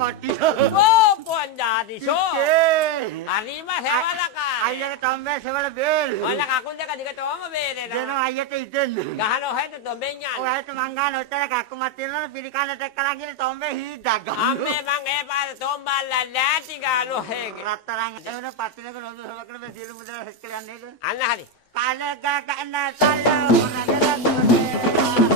කොටි. ඕ පොන්ජාතිෂෝ. හරිම සෙවලකා. අයියට තොම්බේ සෙවල බේල්. ඔන්න කකුල් දෙක දිගටම වේදෙනවා. දෙනවා අයියට ඉතින්. ගහන ඔහෙද තොඹෙන් යන්නේ. ඔයාලට මං ගන්න ඔච්චර කක්කුමක් තියෙනවනේ පිළිකන්නට එක්කලා කියලා තොම්බේ හීද්දක් ගන්න. අම්මේ මං ඒ පාර තොම්බල්ලා නැටි ගන්න ඔහෙගේ. රත්තරන් එවන පත්තිනක නොදු සවකන මේ සියලු මුදල් හෙස් කියලා යන්නේද? අන්න හරි. කලක කන තල මොනද